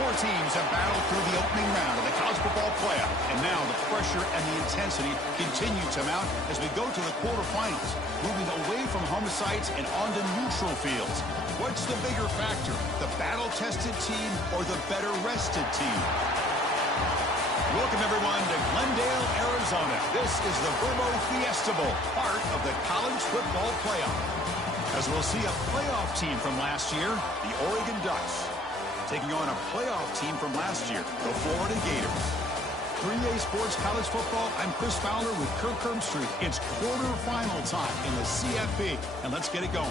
Four teams have battled through the opening round of the college football playoff, and now the pressure and the intensity continue to mount as we go to the quarterfinals, moving away from home sites and onto neutral fields. What's the bigger factor, the battle-tested team or the better-rested team? Welcome, everyone, to Glendale, Arizona. This is the Verbo Fiesta Bowl, part of the college football playoff. As we'll see a playoff team from last year, the Oregon Ducks, taking on a playoff team from last year, the Florida Gators. 3A Sports College Football, I'm Chris Fowler with Kirk Herbstreit. It's quarterfinal time in the CFP, and let's get it going.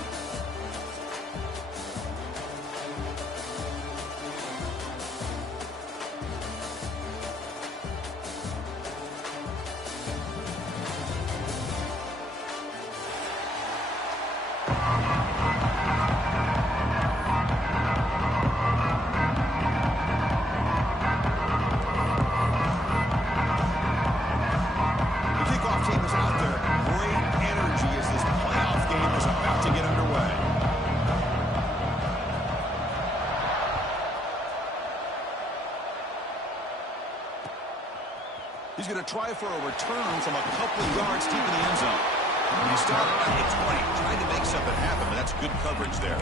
He's going to try for a return from a couple of yards deep in the end zone. He started at the 20, trying to make something happen, but that's good coverage there.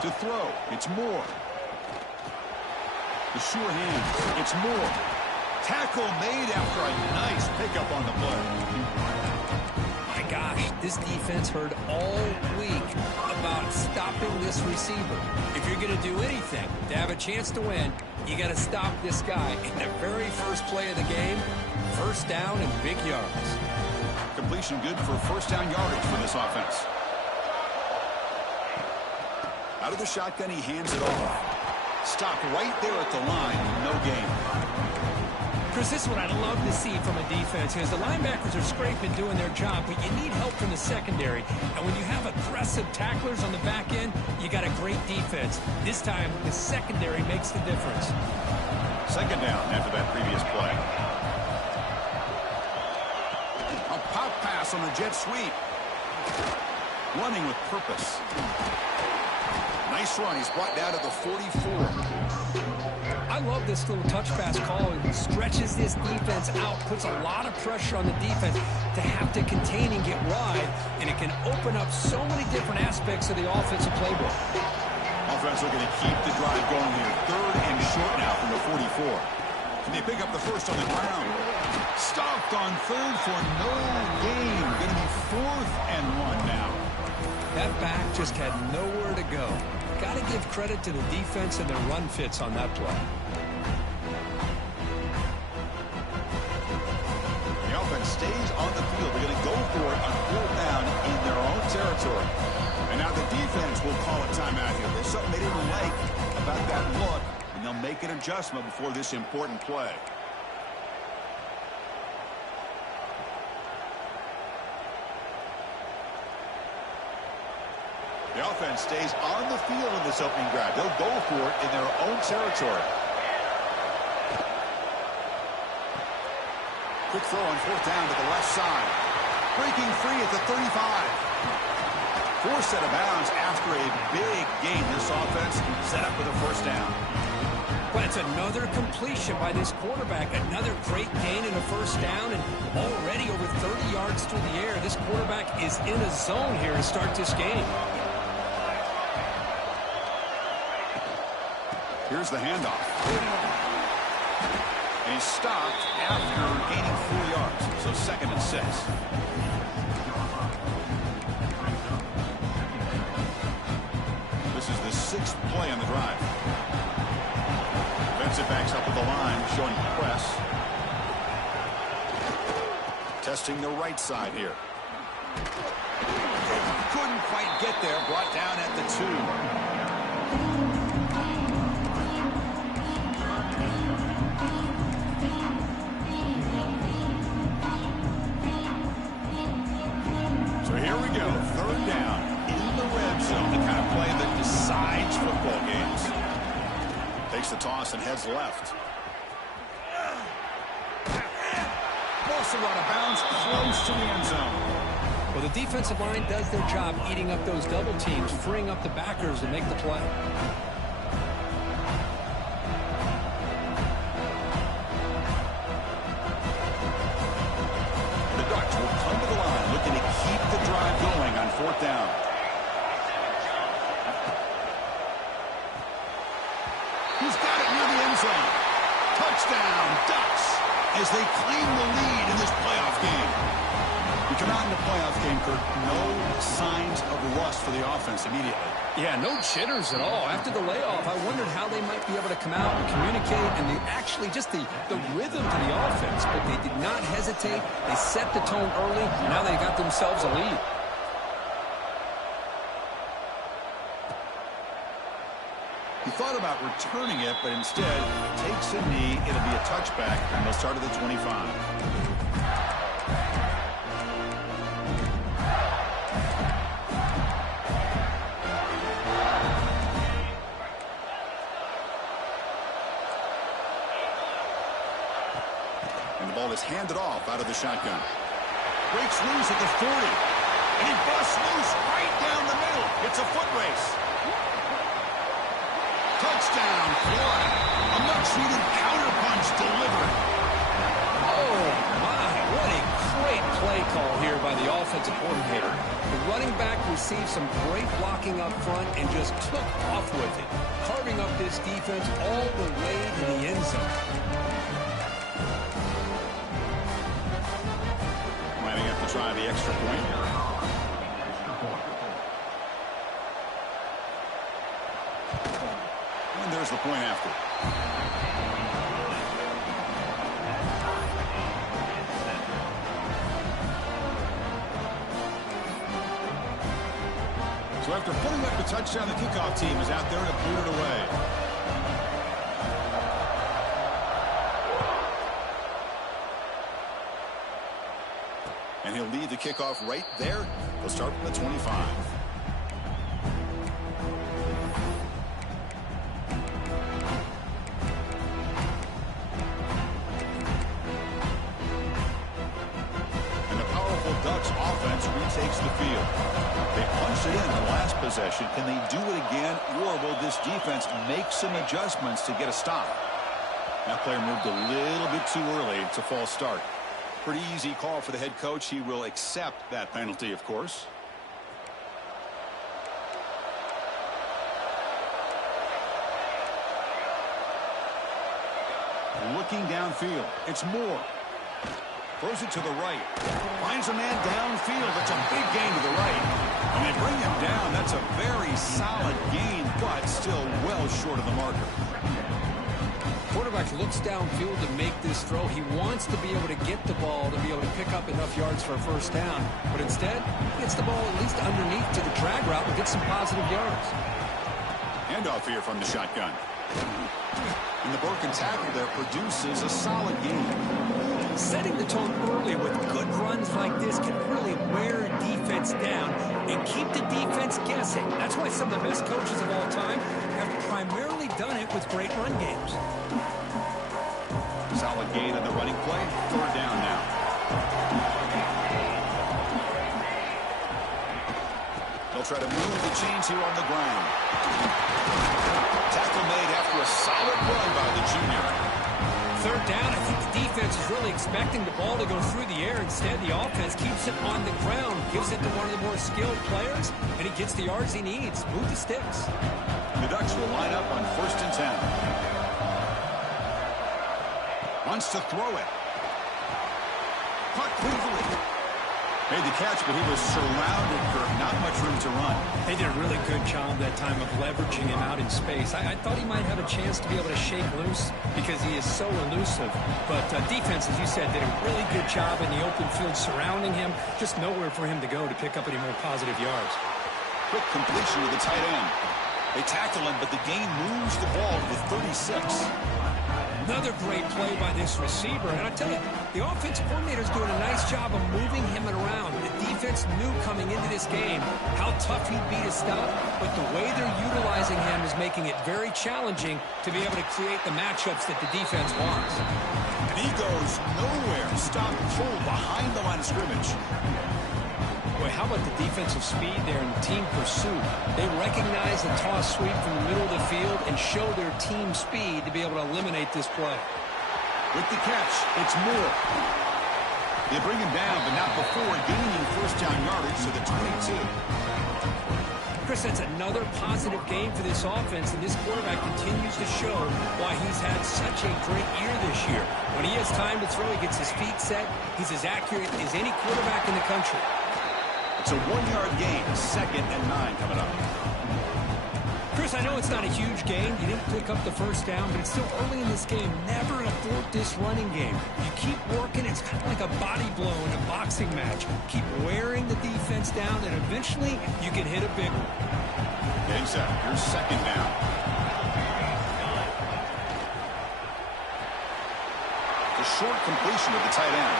To throw, it's Moore. The sure hand, it's Moore. Tackle made after a nice pickup on the play. My gosh, this defense heard all week about stopping this receiver. If you're going to do anything to have a chance to win, you got to stop this guy. In the very first play of the game, first down and big yards. Completion good for first down yardage for this offense. Out of the shotgun, he hands it off. Stopped right there at the line, no gain. Chris, this is what I'd love to see from a defense is the linebackers are scraping, doing their job, but you need help from the secondary. And when you have aggressive tacklers on the back end, you got a great defense. This time, the secondary makes the difference. Second down after that previous play. A pop pass on the jet sweep. Running with purpose. Nice run. He's brought down to the 44. I love this little touch pass call. It stretches this defense out, puts a lot of pressure on the defense to have to contain and get wide, and it can open up so many different aspects of the offensive playbook. Offense looking to keep the drive going here. Third and short now from the 44. Can they pick up the first on the ground? Stopped on third for no gain. Going to be 4th and 1 now. That back just had nowhere to go. Got to give credit to the defense and their run fits on that play. The offense stays on the field. They're going to go for it on 4th down in their own territory. And now the defense will call a timeout here. There's something they didn't like about that look, and they'll make an adjustment before this important play. The offense stays on the field in this opening drive. They'll go for it in their own territory. Quick throw on 4th down to the left side. Breaking free at the 35. Forced out of bounds after a big gain. This offense set up with a first down. But it's another completion by this quarterback. Another great gain in a first down, and already over 30 yards through the air. This quarterback is in a zone here to start this game. Here's the handoff. And he's stopped after gaining 4 yards. So 2nd and 6. This is the 6th play on the drive. Defensive backs up at the line, showing press. Testing the right side here. Couldn't quite get there. Brought down at the 2. Here we go, 3rd down in the red zone, the kind of play that decides football games. Takes the toss and heads left. Also out of bounds, close to the end zone. Well, the defensive line does their job eating up those double teams, freeing up the backers to make the play. The Ducks will come to the line, looking to keep the drive going on 4th down. He's got it near the end zone. Touchdown, Ducks, as they claim the lead in this playoff game. We come out in the playoff game, Kirk, no signs of rust for the offense immediately. Yeah, no jitters at all. After the layoff, I wondered how they might be able to come out and communicate and actually just the rhythm to the offense. But they did not hesitate. They set the tone early. Now they got themselves a lead. He thought about returning it, but instead takes a knee. It'll be a touchback, and they'll start at the 25. Is handed off out of the shotgun. Breaks loose at the 40. And he busts loose right down the middle. It's a foot race. Touchdown, Florida. A much-needed counterpunch delivered. Oh, my. What a great play call here by the offensive coordinator. The running back received some great blocking up front and just took off with it, carving up this defense all the way to the end zone. Try the extra point. And there's the point after. So after putting up the touchdown, the kickoff team is out there to boot it away. And he'll lead the kickoff right there. He'll start from the 25. And the powerful Ducks offense retakes the field. They punched it in the last possession. Can they do it again, or will this defense make some adjustments to get a stop? That player moved a little bit too early. It's a false start. Pretty easy call for the head coach. He will accept that penalty, of course. Looking downfield. It's Moore. Throws it to the right. Finds a man downfield. That's a big gain to the right. And they bring him down. That's a very solid gain, but still well short of the marker. Quarterback looks downfield to make this throw. He wants to be able to get the ball to be able to pick up enough yards for a first down. But instead, he gets the ball at least underneath to the drag route and gets some positive yards. Handoff here from the shotgun. And the broken tackle there produces a solid gain. Setting the tone early with good runs like this can really wear a defense down and keep the defense guessing. That's why some of the best coaches of all time have primarily done it with great run games. Solid gain on the running play. 3rd down now. They'll try to move the chains here on the ground. Tackle made after a solid run by the junior. 3rd down, I think the defense is really expecting the ball to go through the air. Instead, the offense keeps it on the ground, gives it to one of the more skilled players, and he gets the yards he needs. Move the sticks. The Ducks will line up on 1st and 10. Wants to throw it. Caught quickly. Made the catch, but he was surrounded, Kirk. Not much room to run. They did a really good job that time of leveraging him out in space. I thought he might have a chance to be able to shake loose because he is so elusive. But defense, as you said, did a really good job in the open field surrounding him. Just nowhere for him to go to pick up any more positive yards. Quick completion to the tight end. They tackle him, but the game moves the ball to the 36. Another great play by this receiver. And I tell you, the offensive coordinator's doing a nice job of moving him around. The defense knew coming into this game how tough he'd be to stop, but the way they're utilizing him is making it very challenging to be able to create the matchups that the defense wants. And he goes nowhere. Stop full behind the line of scrimmage. Boy, how about the defensive speed there in team pursuit? They recognize the toss sweep from the middle of the field and show their team speed to be able to eliminate this play. With the catch, it's Moore. They bring him down, but not before gaining first down yardage to the 22. Chris, that's another positive game for this offense, and this quarterback continues to show why he's had such a great year this year. When he has time to throw, he gets his feet set. He's as accurate as any quarterback in the country. It's a 1-yard gain, 2nd and 9 coming up. Chris, I know it's not a huge game. You didn't pick up the first down, but it's still early in this game. Never abort this running game. You keep working. It's kind of like a body blow in a boxing match. Keep wearing the defense down, and eventually you can hit a big one. Getting set. Here's 2nd down. The short completion of the tight end.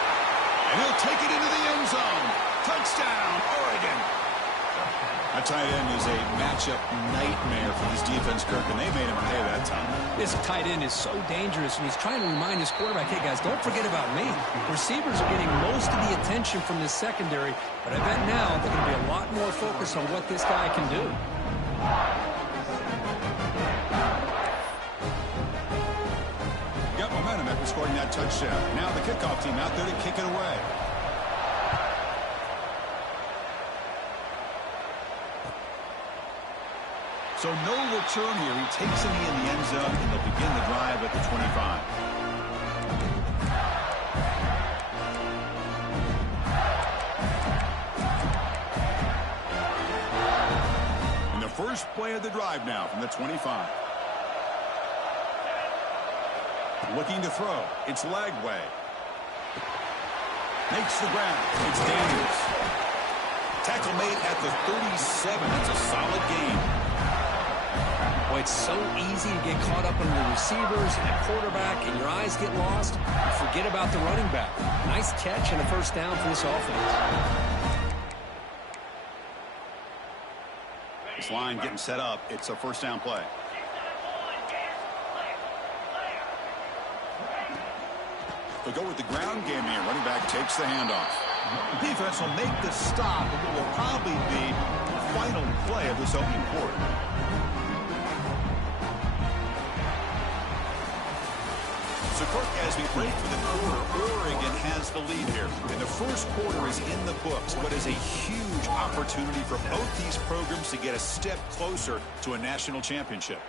And he'll take it into the end zone. Touchdown, Oregon. That tight end is a matchup nightmare for this defense, Kirk, and they made him pay that time. This tight end is so dangerous, and he's trying to remind his quarterback, hey, guys, don't forget about me. Receivers are getting most of the attention from this secondary, but I bet now they're going to be a lot more focused on what this guy can do. Got momentum after scoring that touchdown. Now the kickoff team out there to kick it away. So no return here. He takes it in the end zone, and they'll begin the drive at the 25. And the first play of the drive now from the 25. Looking to throw. It's Lagway. Makes the ground. It's Daniels. Tackle made at the 37. That's a solid gain. Boy, it's so easy to get caught up in the receivers and the quarterback, and your eyes get lost. You forget about the running back. Nice catch and a first down for this offense. This line getting set up. It's a first down play. They'll go with the ground game here. Running back takes the handoff. Defense will make the stop, and it will probably be the final play of this opening quarter. So, Kirk, as we break for the quarter, Oregon has the lead here. And the first quarter is in the books, but is a huge opportunity for both these programs to get a step closer to a national championship.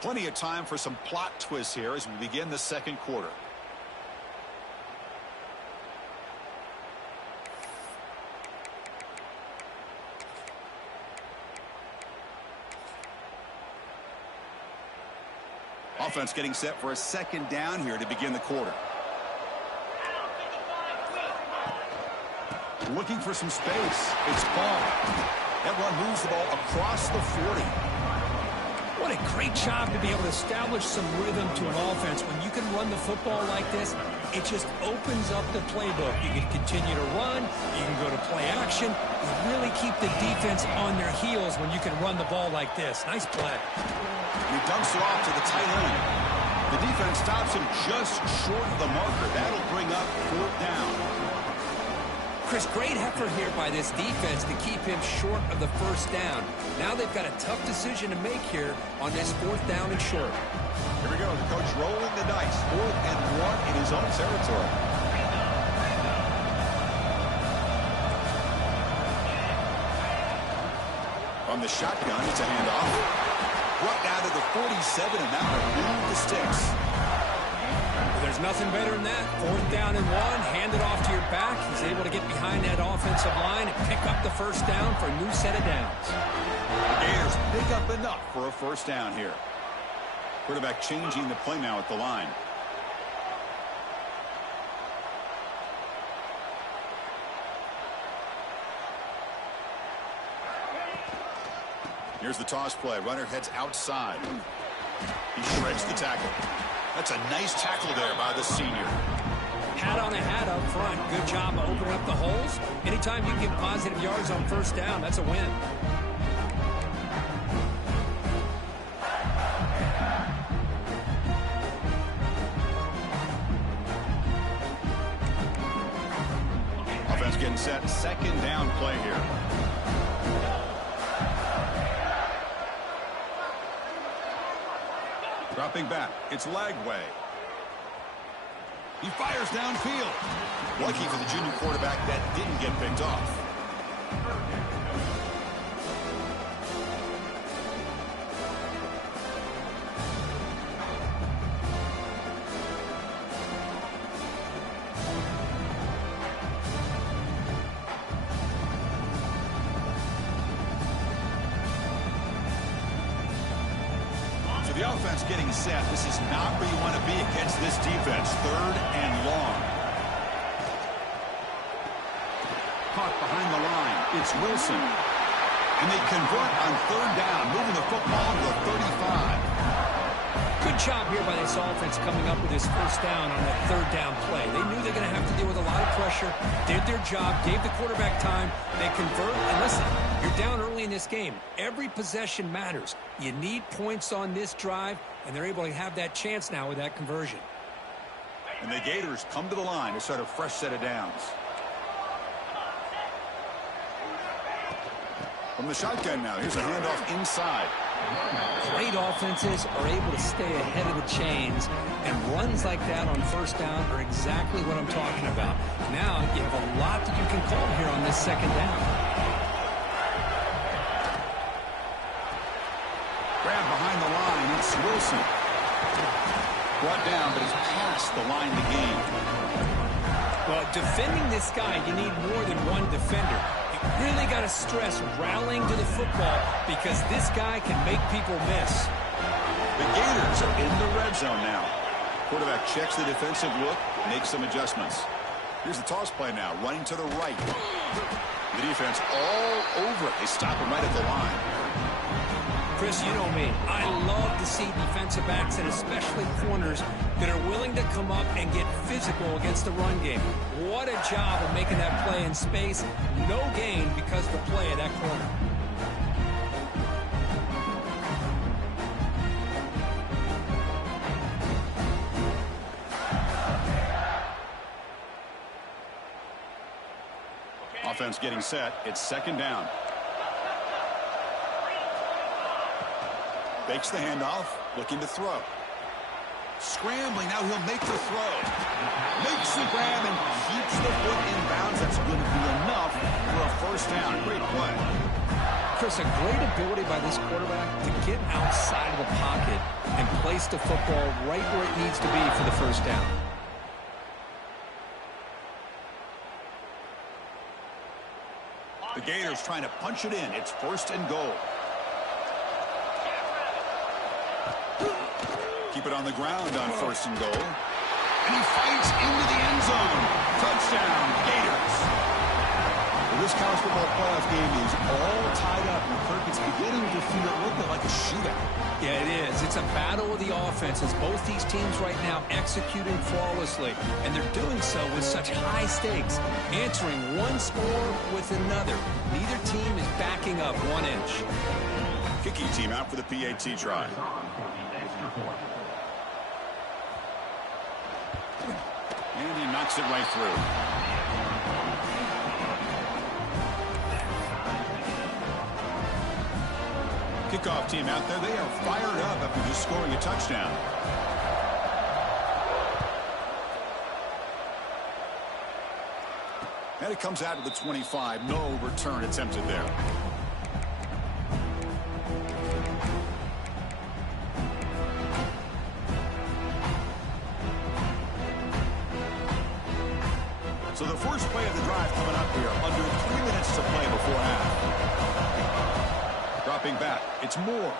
Plenty of time for some plot twists here as we begin the second quarter. Offense getting set for a second down here to begin the quarter. Looking for some space. It's Paul. That run moves the ball across the 40. What a great job to be able to establish some rhythm to an offense. When you can run the football like this, it just opens up the playbook. You can continue to run. You can go to play action. You really keep the defense on their heels when you can run the ball like this. Nice play. He dumps it off to the tight end. The defense stops him just short of the marker. That'll bring up 4th down. Chris, great effort here by this defense to keep him short of the first down. Now they've got a tough decision to make here on this 4th down and short. Here we go. The coach rolling the dice. 4th and 1 in his own territory. On the shotgun, it's a handoff. Brought down to the 47, and that will move the sticks. Well, there's nothing better than that. 4th down and 1, hand it off to your back. He's able to get behind that offensive line and pick up the first down for a new set of downs. The Gators pick up enough for a first down here. Quarterback changing the play now at the line. Here's the toss play. Runner heads outside. He shreds the tackle. That's a nice tackle there by the senior. Hat on a hat up front. Good job of opening up the holes. Anytime you get positive yards on first down, that's a win. Offense getting set. Second down play here. Dropping back. It's Lagway. He fires downfield. Lucky for the junior quarterback that didn't get picked off. The offense getting set. This is not where you want to be against this defense. Third and long. Caught behind the line. It's Wilson. And they convert on third down, moving the football to the 35. Good job here by this offense coming up with this first down on that third down play. They knew they're going to have to deal with a lot of pressure, did their job, gave the quarterback time, they convert, and listen, you're down early in this game. Every possession matters. You need points on this drive, and they're able to have that chance now with that conversion. And the Gators come to the line to start a fresh set of downs. From the shotgun now, here's a handoff inside. Great offenses are able to stay ahead of the chains, and runs like that on first down are exactly what I'm talking about. Now you have a lot that you can call here on this second down. Grab behind the line, it's Wilson. Brought down, but he's past the line to gain. Well, defending this guy, you need more than one defender. You really got to stress rallying to the football because this guy can make people miss. The Gators are in the red zone now. Quarterback checks the defensive look, makes some adjustments. Here's the toss play now, running to the right. The defense all over it. They stop him right at the line. Chris, you know me. I love to see defensive backs and especially corners that are willing to come up and get physical against the run game. What a job of making that play in space. No gain because of the play of that corner. Offense getting set. It's second down. Fakes the handoff, looking to throw. Scrambling, now he'll make the throw. Makes the grab and keeps the foot in bounds. That's going to be enough for a first down. Great play. Chris, a great ability by this quarterback to get outside of the pocket and place the football right where it needs to be for the first down. The Gators trying to punch it in. It's first and goal. Keep it on the ground on first and goal. And he fights into the end zone. Touchdown, Gators. Well, this college football playoff game is all tied up, and Kirk, it's beginning to feel a little bit like a shootout. Yeah, it is. It's a battle of the offenses. Both these teams right now executing flawlessly, and they're doing so with such high stakes, answering one score with another. Neither team is backing up 1 inch. Kicking team out for the PAT try. And he knocks it right through. Kickoff team out there. They are fired up after just scoring a touchdown. And it comes out of the 25. No return attempted there. So the first play of the drive coming up here. Under 3 minutes to play before half. Dropping back. It's Moore.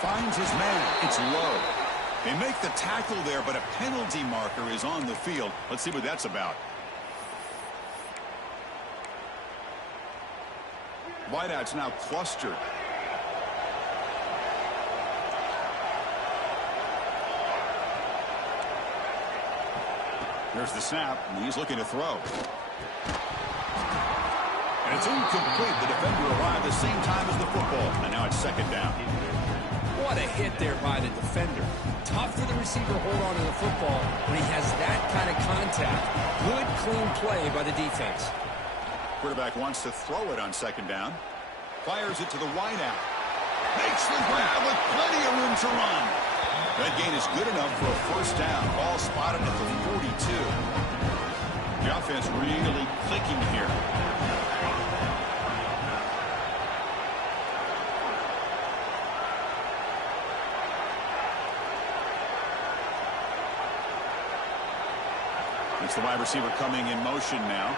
Finds his man. It's low. They make the tackle there, but a penalty marker is on the field. Let's see what that's about. Wideouts now clustered. Here's the snap, and he's looking to throw. And it's incomplete. The defender arrived the same time as the football, and now it's second down. What a hit there by the defender. Tough for the receiver to hold on to the football when he has that kind of contact. Good, clean play by the defense. Quarterback wants to throw it on second down. Fires it to the wideout. Makes the grab with plenty of room to run. That gain is good enough for a first down. Ball spotted at the 42. The offense really clicking here. It's the wide receiver coming in motion now.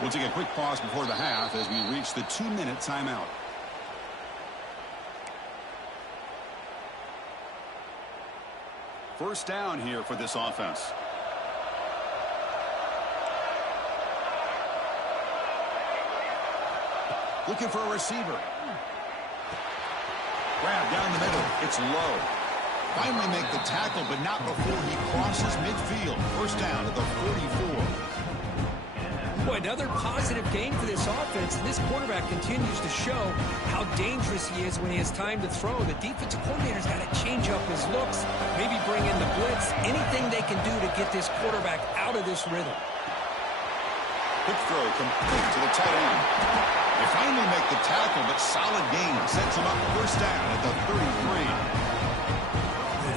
We'll take a quick pause before the half as we reach the 2-minute timeout. First down here for this offense. Looking for a receiver. Grab down the middle. It's low. Finally make the tackle, but not before he crosses midfield. First down at the 44. Boy, another positive game for this offense. And this quarterback continues to show how dangerous he is when he has time to throw. The defensive coordinator's got to change up his looks, maybe bring in the blitz, anything they can do to get this quarterback out of this rhythm. Quick throw complete to the tight end. They finally make the tackle, but solid gain sets him up first down at the 33.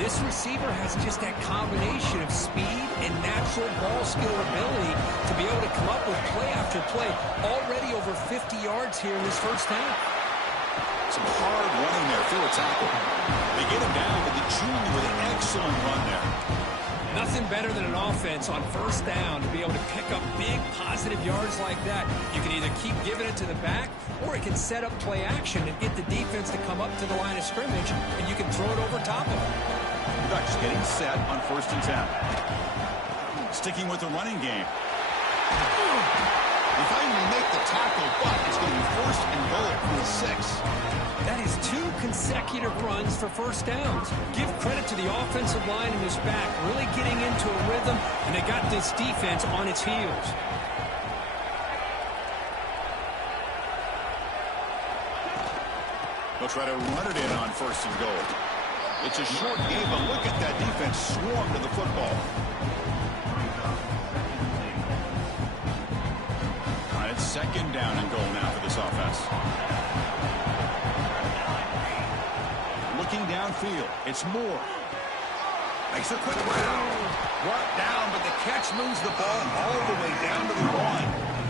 This receiver has just that combination of speed and natural ball skill ability to be able to come up with play after play. Already over 50 yards here in this first half. Some hard running there through a tackle. They get him down, but the junior with an excellent run there. Nothing better than an offense on first down to be able to pick up big positive yards like that. You can either keep giving it to the back, or it can set up play action and get the defense to come up to the line of scrimmage, and you can throw it over top of it. Ducks getting set on 1st and 10. Sticking with the running game. They finally make the tackle, but it's going to be 1st and goal for the 6. That is 2 consecutive runs for first downs. Give credit to the offensive line and his back, really getting into a rhythm, and they got this defense on its heels. They'll try to run it in on 1st and goal. It's a short game, but look at that defense swarm to the football. All right, it's 2nd down and goal now for this offense. Looking downfield, it's Moore. Makes a quick round. Brought down, but the catch moves the ball all the way down to the 1.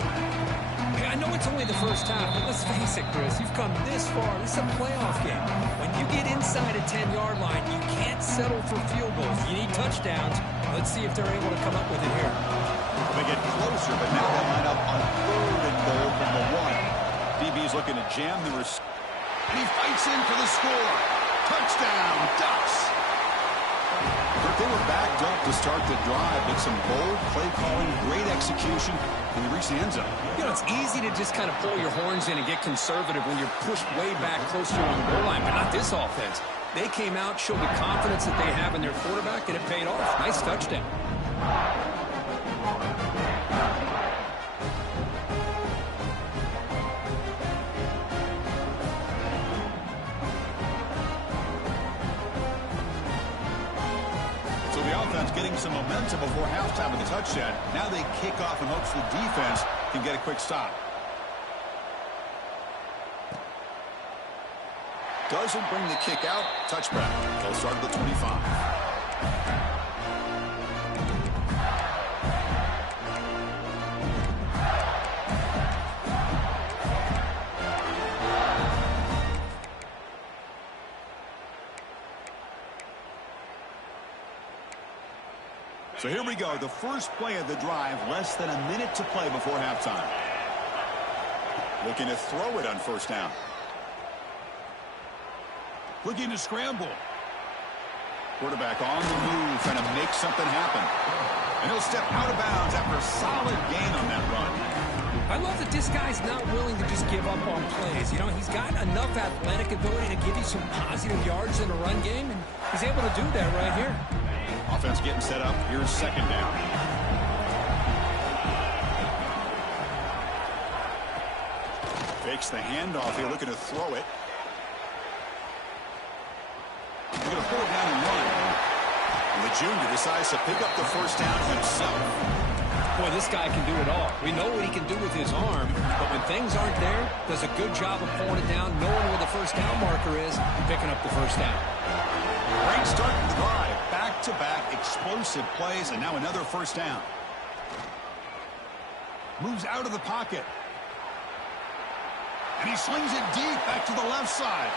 I know it's only the first half, but let's face it, Chris, you've come this far. This is a playoff game. When you get inside a 10-yard line, you can't settle for field goals. You need touchdowns. Let's see if they're able to come up with it here. They get closer, but now they line up on 3rd and goal from the 1. DB's looking to jam the receiver. And he fights in for the score. Touchdown, Ducks. They were backed up to start the drive, but some bold play calling, great execution, and they reached the end zone. You know, it's easy to just kind of pull your horns in and get conservative when you're pushed way back close to your own goal line, but not this offense. They came out, showed the confidence that they have in their quarterback, and it paid off. Nice touchdown. Getting some momentum before halftime with a touchdown. Now they kick off and hopes the defense can get a quick stop. Doesn't bring the kick out. Touchback. They'll start at the 25. So here we go, the first play of the drive, less than a minute to play before halftime. Looking to throw it on 1st down. Looking to scramble. Quarterback on the move, trying to make something happen. And he'll step out of bounds after a solid gain on that run. I love that this guy's not willing to just give up on plays. You know, he's got enough athletic ability to give you some positive yards in the run game, and he's able to do that right here. Offense getting set up. Here's second down. Fakes the handoff here, looking to throw it. He's going to pull it down and run. And the junior decides to pick up the first down himself. Boy, this guy can do it all. We know what he can do with his arm, but when things aren't there, does a good job of pulling it down, knowing where the first down marker is, and picking up the first down. Great start to the drive. Back-to-back explosive plays, and now another first down. Moves out of the pocket. And he slings it deep back to the left side.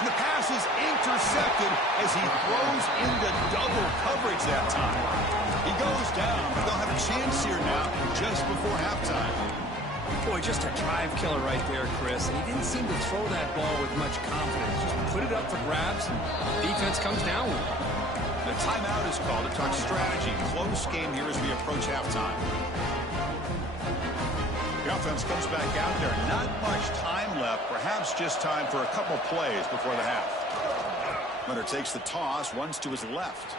And the pass is intercepted as he throws into double coverage that time. He goes down, but they'll have a chance here now just before halftime. Boy, just a drive killer right there, Chris. And he didn't seem to throw that ball with much confidence. Just put it up for grabs, and the defense comes down with it. The timeout is called to talk strategy. Close game here as we approach halftime. The offense comes back out there. Not much time left. Perhaps just time for a couple plays before the half. Leonard takes the toss, runs to his left.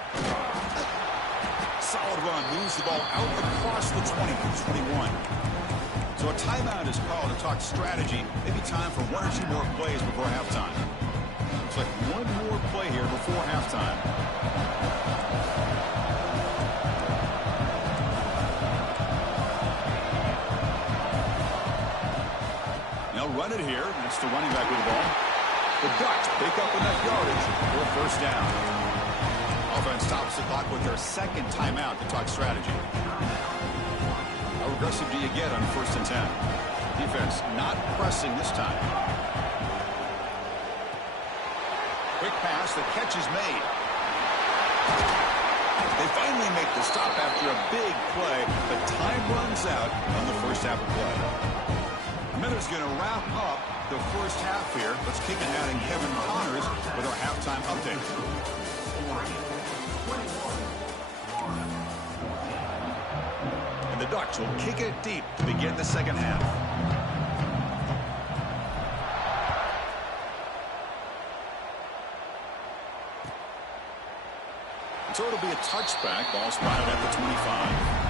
Solid run, moves the ball out across the 20, 21. So a timeout is called to talk strategy. Maybe time for one or two more plays before halftime. Looks like one more play here before halftime. They'll run it here. It's the running back with the ball. The Ducks pick up enough yardage for a first down. Offense stops the clock with their second timeout to talk strategy. How aggressive do you get on first and 10? Defense not pressing this time. Quick pass, the catch is made. They finally make the stop after a big play, but time runs out on the first half of play. Miller's going to wrap up the first half here. Let's kick it out in Kevin Connors with our halftime update. And the Ducks will kick it deep to begin the second half. And so it'll be a touchback. Ball spotted at the 25.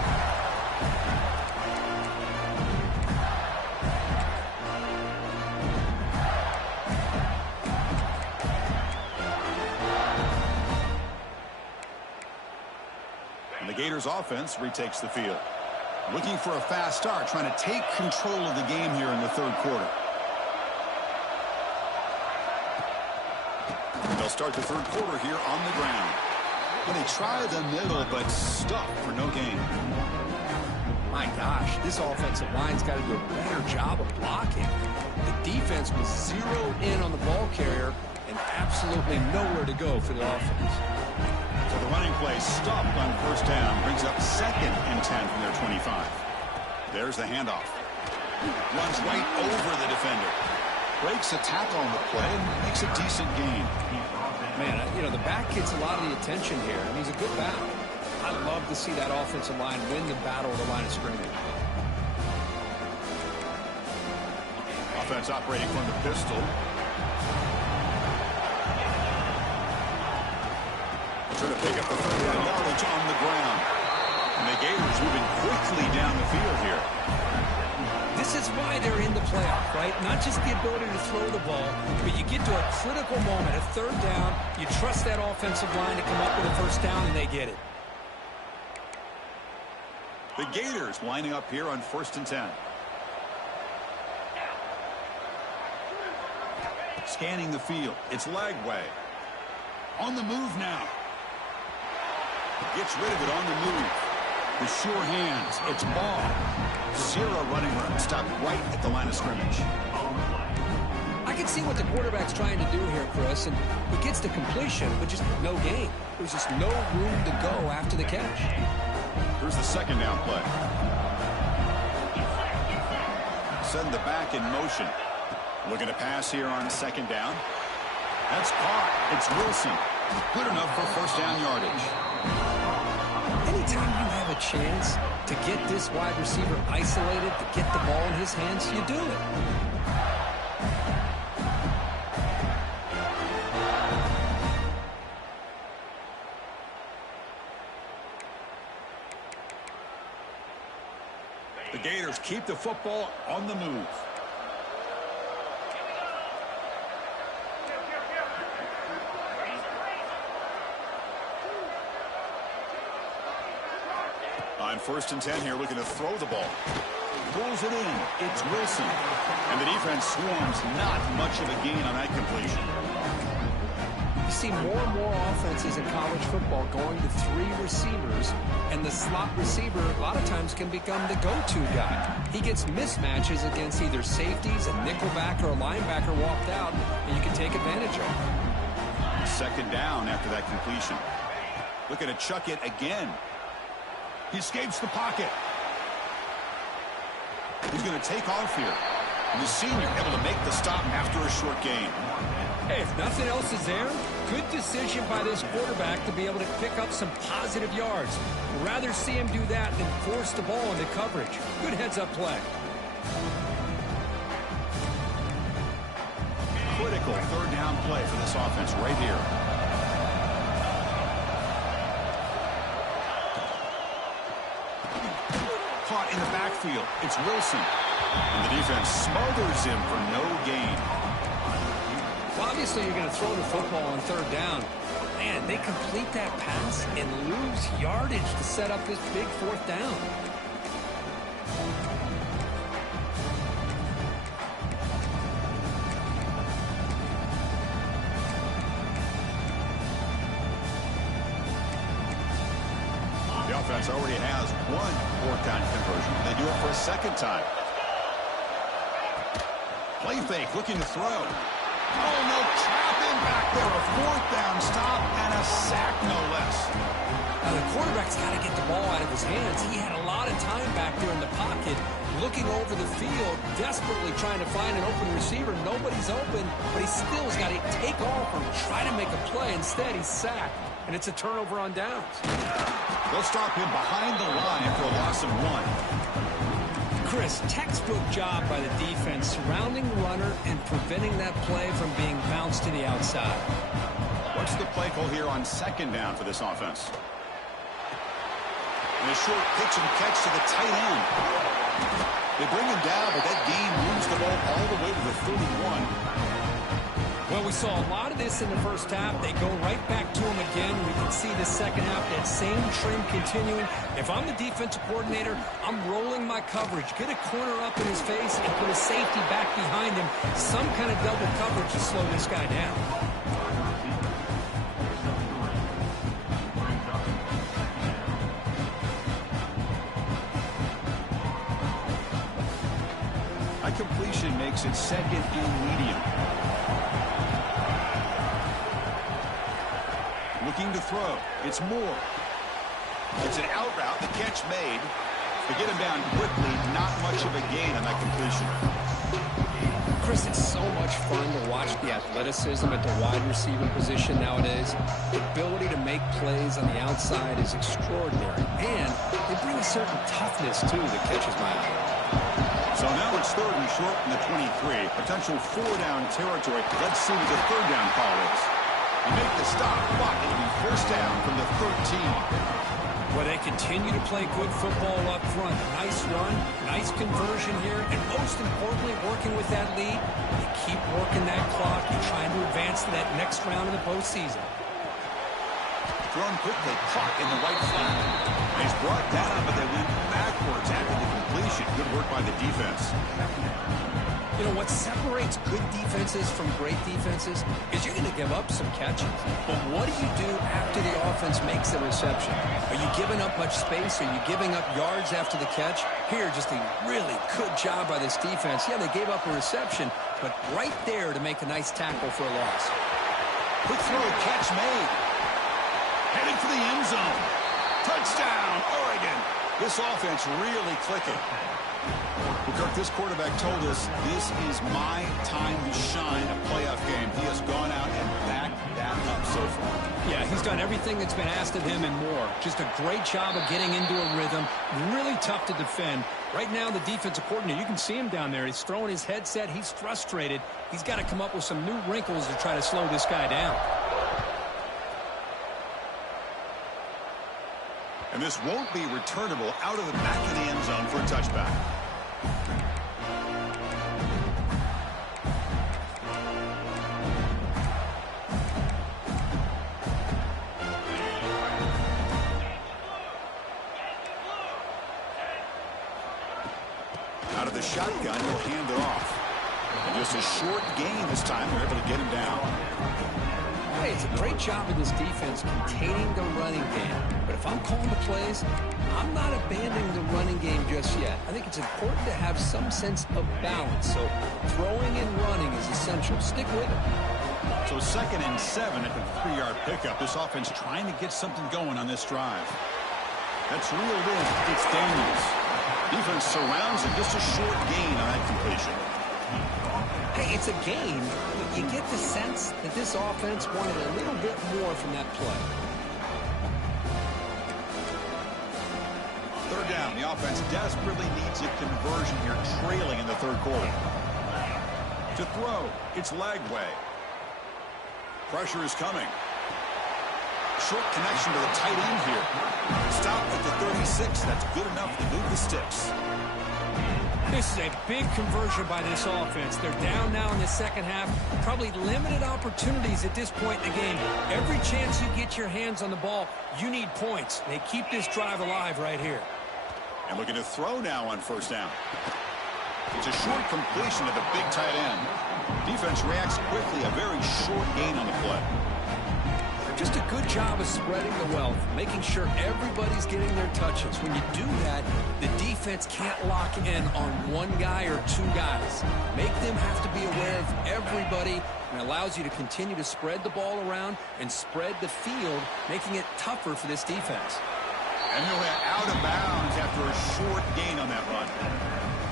Gators offense retakes the field. Looking for a fast start, trying to take control of the game here in the third quarter. They'll start the third quarter here on the ground. And they try the middle, but stuck for no gain. My gosh, this offensive line's got to do a better job of blocking. The defense was zeroed in on the ball carrier and absolutely nowhere to go for the offense. So the running play stopped on first down. Brings up second and 10 from their 25. There's the handoff. Runs right over the defender. Breaks a tackle on the play and makes a decent gain. Man, you know, the back gets a lot of the attention here, and he's a good back. I love to see that offensive line win the battle of the line of scrimmage. Offense operating from the pistol. Trying to pick up the third down yardage on the ground. And the Gators moving quickly down the field here. This is why they're in the playoff, right? Not just the ability to throw the ball, but you get to a critical moment, a third down, you trust that offensive line to come up with a first down, and they get it. The Gators lining up here on first and 10. Scanning the field. It's Lagway. On the move now. Gets rid of it on the move. The sure hands. It's ball. Zero running room. Stopped right at the line of scrimmage. I can see what the quarterback's trying to do here, Chris, and he gets the completion, but just no gain. There's just no room to go after the catch. Here's the second down play. Send the back in motion. Looking to pass here on second down. That's caught. It's Wilson. Good enough for first down yardage. Anytime you have a chance to get this wide receiver isolated, to get the ball in his hands, you do it. The Gators keep the football on the move. On 1st and 10 here, looking to throw the ball. Pulls it in. It's Wilson. And the defense swarms. Not much of a gain on that completion. You see more and more offenses in college football going to 3 receivers, and the slot receiver a lot of times can become the go-to guy. He gets mismatches against either safeties, a nickelback, or a linebacker walked out, and you can take advantage of it. 2nd down after that completion. Looking to chuck it again. He escapes the pocket. He's going to take off here. And the senior able to make the stop after a short gain. Hey, if nothing else is there, good decision by this quarterback to be able to pick up some positive yards. Rather see him do that than force the ball into coverage. Good heads-up play. Critical 3rd down play for this offense right here. Caught in the backfield. It's Wilson. And the defense smothers him for no gain. Well, obviously, you're going to throw the football on 3rd down. Man, they complete that pass and lose yardage to set up this big 4th down. The offense already has 1 4th down conversion. They do it for a 2nd time. Play fake, looking to throw. Oh, no, trap in back there. A 4th down stop and a sack, no less. Now, the quarterback's got to get the ball out of his hands. He had a lot of time back there in the pocket, looking over the field, desperately trying to find an open receiver. Nobody's open, but he still has got to take off or try to make a play. Instead, he's sacked, and it's a turnover on downs. They'll stop him behind the line for a loss of 1. Chris, textbook job by the defense surrounding the runner and preventing that play from being bounced to the outside. What's the play call here on 2nd down for this offense? And a short pitch and catch to the tight end. They bring him down, but that gain moves the ball all the way to the 31. Well, we saw a lot of this in the 1st half. They go right back to him again. We can see the 2nd half, that same trend continuing. If I'm the defensive coordinator, I'm rolling my coverage. Get a corner up in his face and put a safety back behind him. Some kind of double coverage to slow this guy down. A completion makes it 2nd and medium. Looking to throw. It's Moore. It's an out route. The catch made. To get him down quickly, not much of a gain on that completion. Chris, it's so much fun to watch the athleticism at the wide receiver position nowadays. The ability to make plays on the outside is extraordinary. And they bring a certain toughness, too, that catches my eye. So now it's 3rd and short from the 23. Potential 4-down territory. Let's see what the 3rd down call is. You make the stop, but it'll be 1st down from the 13. Well, they continue to play good football up front. Nice run, nice conversion here, and most importantly, working with that lead, you keep working that clock. You're trying to advance to that next round of the postseason. Thrown quickly, caught in the right flat. He's brought down, but they went backwards after the completion. Good work by the defense. You know, what separates good defenses from great defenses is you're going to give up some catches. But what do you do after the offense makes the reception? Are you giving up much space? Are you giving up yards after the catch? Here, just a really good job by this defense. Yeah, they gave up a reception, but right there to make a nice tackle for a loss. Quick throw, catch made. Headed for the end zone. Touchdown, Oregon. This offense really clicking. Well, Kirk, this quarterback told us this is my time to shine, a playoff game. He has gone out and backed that up so far. Yeah, he's done everything that's been asked of him and more. Just a great job of getting into a rhythm. Really tough to defend. Right now, the defensive coordinator, you can see him down there. He's throwing his headset. He's frustrated. He's got to come up with some new wrinkles to try to slow this guy down. And this won't be returnable out of the back of the end zone for a touchback. Out of the shotgun, he'll hand it off. And just a short gain this time. They're able to get him down. Hey, it's a great job of this defense containing the running game. But if I'm calling the plays, I'm not abandoning the running game just yet. I think it's important to have some sense of balance. So throwing and running is essential. Stick with it. So 2nd and 7 at the 3-yard pickup. This offense trying to get something going on this drive. That's reeled in. It's Daniels. Defense surrounds him. Just a short gain on that completion. Hey, it's a gain, but you get the sense that this offense wanted a little bit more from that play. 3rd down. The offense desperately needs a conversion here, trailing in the 3rd quarter. To throw, it's Lagway. Pressure is coming. Short connection to the tight end here. Stop at the 36. That's good enough to move the sticks. This is a big conversion by this offense. They're down now in the second half. Probably limited opportunities at this point in the game. Every chance you get your hands on the ball, you need points. They keep this drive alive right here. And looking to throw now on 1st down. It's a short completion to the big tight end. Defense reacts quickly. A very short gain on the play. Just a good job of spreading the wealth, making sure everybody's getting their touches. When you do that, the defense can't lock in on one guy or two guys. Make them have to be aware of everybody, and allows you to continue to spread the ball around and spread the field, making it tougher for this defense. And he'll head out of bounds after a short gain on that run.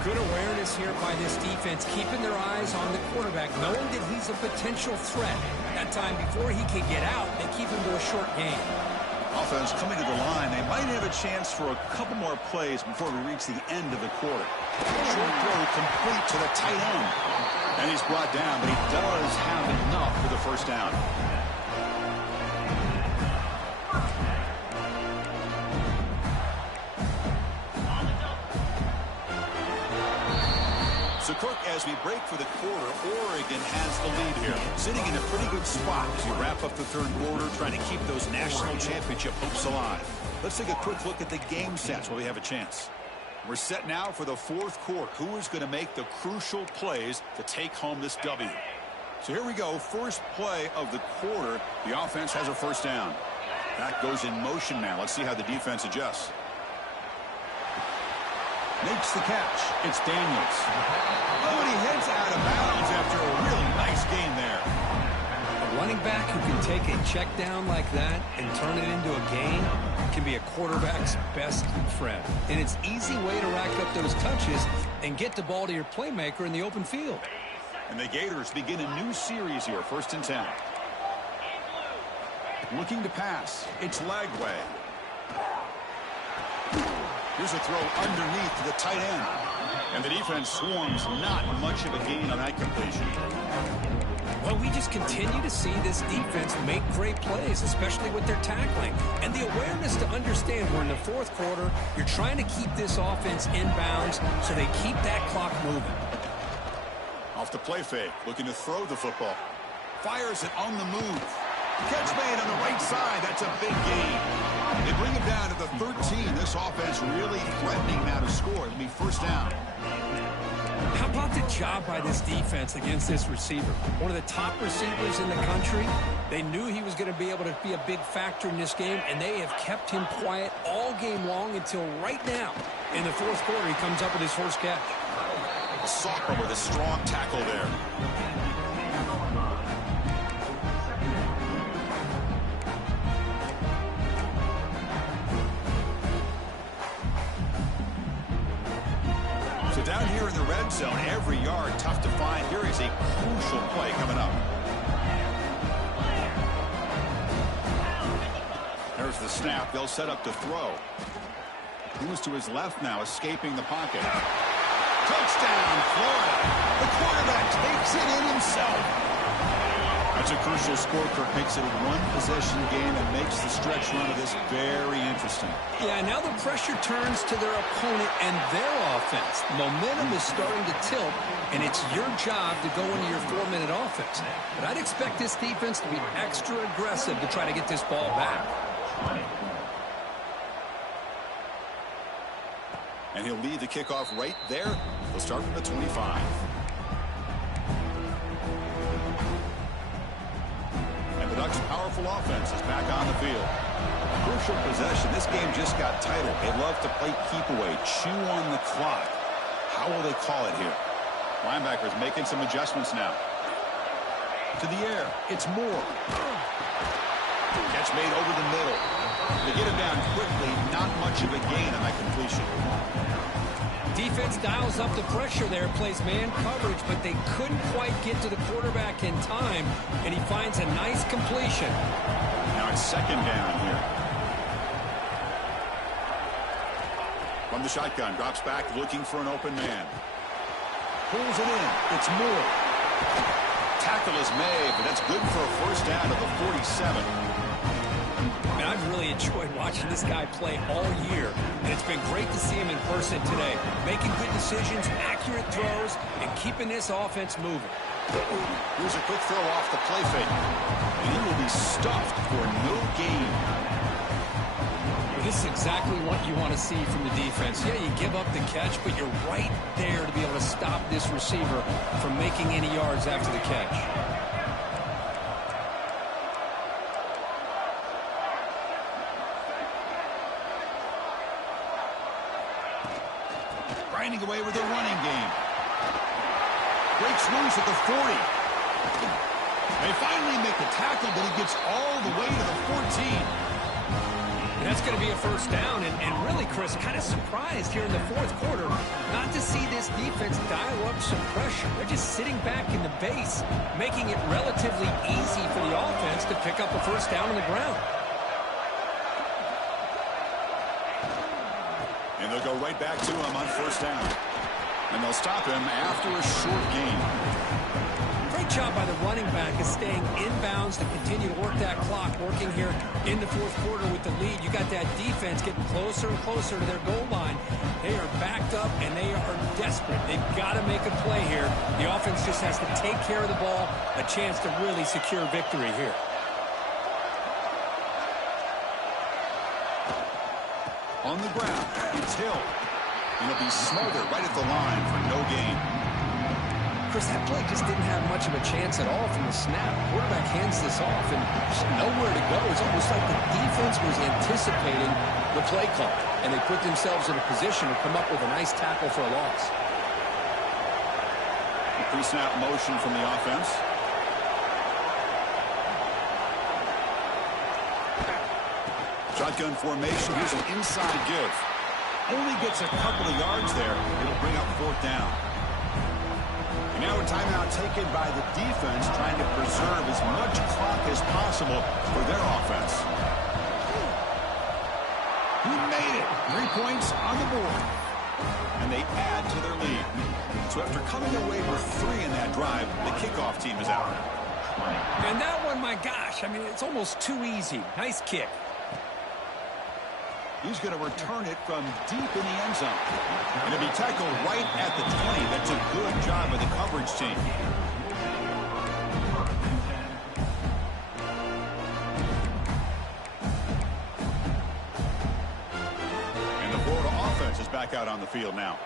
Good awareness here by this defense, keeping their eyes on the quarterback, knowing that he's a potential threat. That time, before he can get out, they keep him to a short gain. Offense coming to the line. They might have a chance for a couple more plays before we reach the end of the quarter. Short throw complete to the tight end. And he's brought down, but he does have enough for the 1st down. So, Cook, as we break for the quarter, Oregon has the lead here. Sitting in a pretty good spot as you wrap up the 3rd quarter, trying to keep those national championship hopes alive. Let's take a quick look at the game stats while we have a chance. We're set now for the 4th quarter. Who is going to make the crucial plays to take home this W? So here we go. First play of the quarter. The offense has a 1st down. That goes in motion now. Let's see how the defense adjusts. Makes the catch. It's Daniels. Oh, and he heads out of bounds after a really nice gain there. A running back who can take a check down like that and turn it into a gain can be a quarterback's best friend. And it's an easy way to rack up those touches and get the ball to your playmaker in the open field. And the Gators begin a new series here, 1st and 10. Looking to pass. It's Lagway. Here's a throw underneath to the tight end. And the defense swarms, not much of a gain on that completion. Well, we just continue to see this defense make great plays, especially with their tackling. And the awareness to understand we're in the 4th quarter, you're trying to keep this offense in bounds so they keep that clock moving. Off the play fake, looking to throw the football. Fires it on the move. Catch made on the right side. That's a big gain. They bring him down to the 13. This offense really threatening now to score. It'll be 1st down. How about the job by this defense against this receiver? One of the top receivers in the country. They knew he was going to be able to be a big factor in this game, and they have kept him quiet all game long until right now. In the 4th quarter, he comes up with his first catch. Sophomore with a strong tackle there. So down here in the red zone, every yard tough to find. Here is a crucial play coming up. There's the snap. They'll set up to throw. Moves to his left now, escaping the pocket. Touchdown, Florida. The quarterback takes it in himself. That's a crucial score. Kirk makes it a one-possession game and makes the stretch run of this very interesting. Yeah, now the pressure turns to their opponent and their offense. Momentum is starting to tilt, and it's your job to go into your 4-minute offense. But I'd expect this defense to be extra aggressive to try to get this ball back. And he'll lead the kickoff right there. He'll start from the 25. And the Ducks' powerful offense is back on the field. Crucial possession. This game just got tighter. They love to play keep away, chew on the clock. How will they call it here? Linebackers making some adjustments now. To the air. It's Moore. Catch made over the middle. They get him down quickly. Not much of a gain on that completion. Defense dials up the pressure there, plays man coverage, but they couldn't quite get to the quarterback in time, and he finds a nice completion. Now it's second down here. From the shotgun, drops back looking for an open man. Pulls it in. It's Moore. Tackle is made, but that's good for a first down of the 47. I've really enjoyed watching this guy play all year, and it's been great to see him in person today, making good decisions, accurate throws, and keeping this offense moving. Here's a quick throw off the play fake, and he will be stuffed for no gain. This is exactly what you want to see from the defense. Yeah, you give up the catch, but you're right there to be able to stop this receiver from making any yards after the catch. Grinding away with a running game. Breaks loose at the 40. They finally make the tackle, but he gets all the way to the 14. And that's going to be a first down. And really, Chris, kind of surprised here in the fourth quarter not to see this defense dial up some pressure. They're just sitting back in the base, making it relatively easy for the offense to pick up a first down on the ground. And they'll go right back to him on first down. And they'll stop him after a short gain. Great job by the running back is staying inbounds to continue to work that clock, working here in the fourth quarter with the lead. You got that defense getting closer and closer to their goal line. They are backed up, and they are desperate. They've got to make a play here. The offense just has to take care of the ball, a chance to really secure victory here. On the ground, it's Hill. And he'll be smothered right at the line for no gain. Chris, that play just didn't have much of a chance at all from the snap. Quarterback hands this off, and there's nowhere to go. It's almost like the defense was anticipating the play call, and they put themselves in a position to come up with a nice tackle for a loss. Pre-snap motion from the offense. Shotgun formation. Here's an inside give. Only gets a couple of yards there. It'll bring up fourth down. And now a timeout taken by the defense, trying to preserve as much clock as possible for their offense. He made it. 3 points on the board. And they add to their lead. So after coming away with 3 in that drive, the kickoff team is out. And that one, my gosh, I mean, it's almost too easy. Nice kick. He's going to return it from deep in the end zone. And it'll be tackled right at the 20. That's a good job by the coverage team. And the Florida offense is back out on the field now.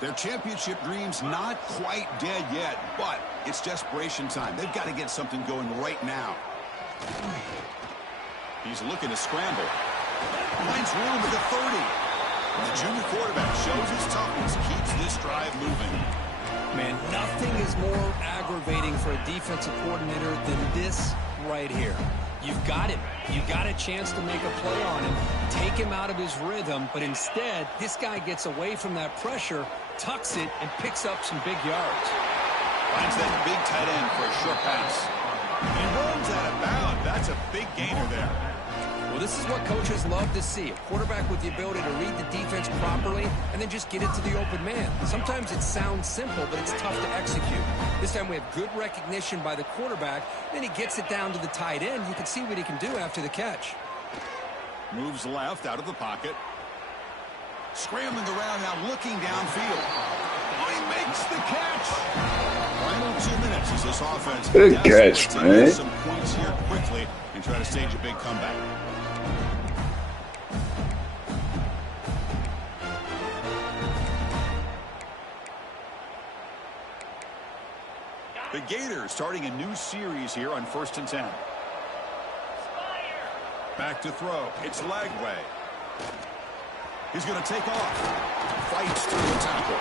Their championship dreams not quite dead yet, but it's desperation time. They've got to get something going right now. He's looking to scramble. Finds room at the 30. The junior quarterback shows his toughness, keeps this drive moving. Man, nothing is more aggravating for a defensive coordinator than this right here. You've got him. You got a chance to make a play on him, take him out of his rhythm, but instead, this guy gets away from that pressure, tucks it, and picks up some big yards. Finds that big tight end for a short pass. He runs out of bounds. That's a big gainer there. Well, Well, this is what coaches love to see. A quarterback with the ability to read the defense properly and then just get it to the open man. Sometimes it sounds simple, but it's tough to execute. This time we have good recognition by the quarterback. Then he gets it down to the tight end. You can see what he can do after the catch. Moves left out of the pocket. Scrambling around now, looking downfield. Oh, he makes the catch. Final 2 minutes as this offense good catch, man. Get some points here quickly and try to stage a big comeback. The Gators starting a new series here on 1st and 10. Back to throw. It's Lagway. He's going to take off. Fights through the tackle.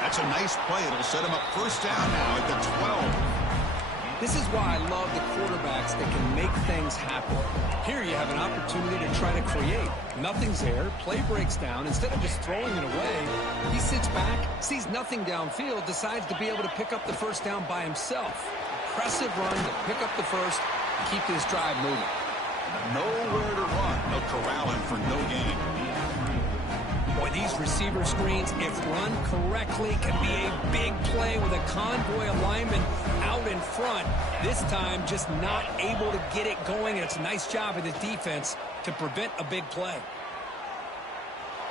That's a nice play. It'll set him up 1st down now at the 12. This is why I love the quarterbacks that can make things happen. Here you have an opportunity to try to create. Nothing's there. Play breaks down. Instead of just throwing it away, he sits back, sees nothing downfield, decides to be able to pick up the 1st down by himself. Impressive run to pick up the 1st, keep this drive moving. Nowhere to run. They'll corral him for no gain. Boy, these receiver screens, if run correctly, can be a big play with a convoy of linemen out in front. This time, just not able to get it going, and it's a nice job of the defense to prevent a big play.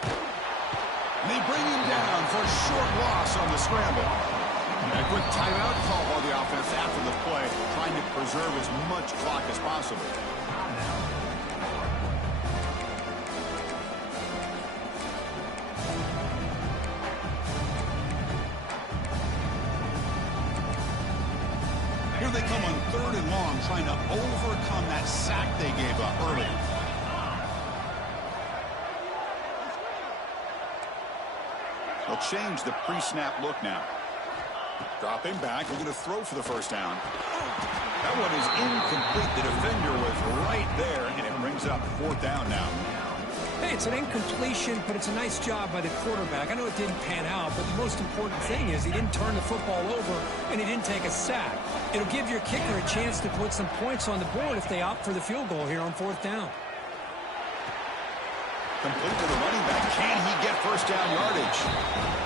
And they bring him down for a short loss on the scramble. And a quick timeout call by the offense after the play, trying to preserve as much clock as possible. Here they come on 3rd and long, trying to overcome that sack they gave up early. They'll change the pre-snap look now. Dropping back, we're going to throw for the 1st down. That one is incomplete. The defender was right there, and it brings up 4th down now. Hey, it's an incompletion, but it's a nice job by the quarterback. I know it didn't pan out, but the most important thing is he didn't turn the football over, and he didn't take a sack. It'll give your kicker a chance to put some points on the board if they opt for the field goal here on 4th down. Complete to the running back. Can he get 1st down yardage?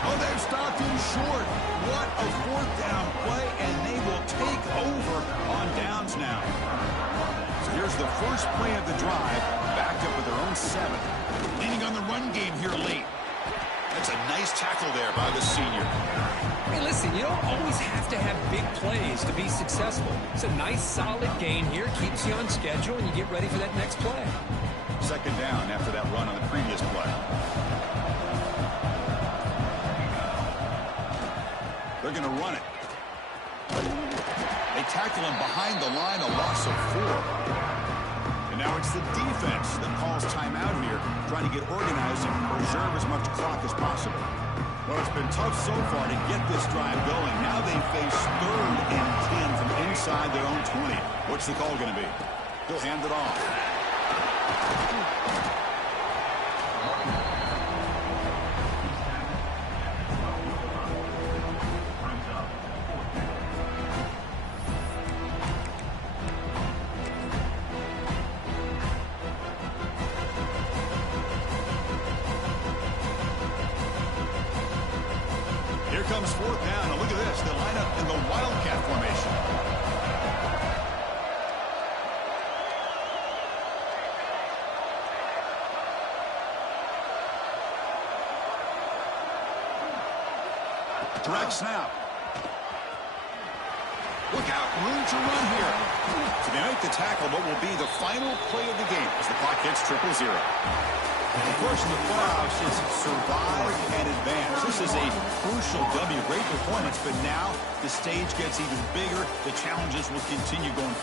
Oh, they've stopped him short. What a 4th down play, and they will take over on downs now. So here's the first play of the drive, backed up with their own 7. Leaning on the run game here late. That's a nice tackle there by the senior. Hey, listen, you don't always have to have big plays to be successful. It's a nice, solid gain here. Keeps you on schedule, and you get ready for that next play. 2nd down after that run on the previous play. They're going to run it. They tackle him behind the line, a loss of 4. And now it's the defense that calls timeout here, trying to get organized and preserve as much clock as possible. Well, it's been tough so far to get this drive going. Now they face 3rd and 10 from inside their own 20. What's the call going to be? He'll hand it off. Here comes 4th down. Now look at this. They line up in the Wildcat formation. Direct snap. Look out, room to run here. To make the tackle, what will be the final play of the game as the clock hits 0-0. Of course, in the playoffs, it's survive and advance. This is a crucial W. Great performance, but now the stage gets even bigger. The challenges will continue going forward.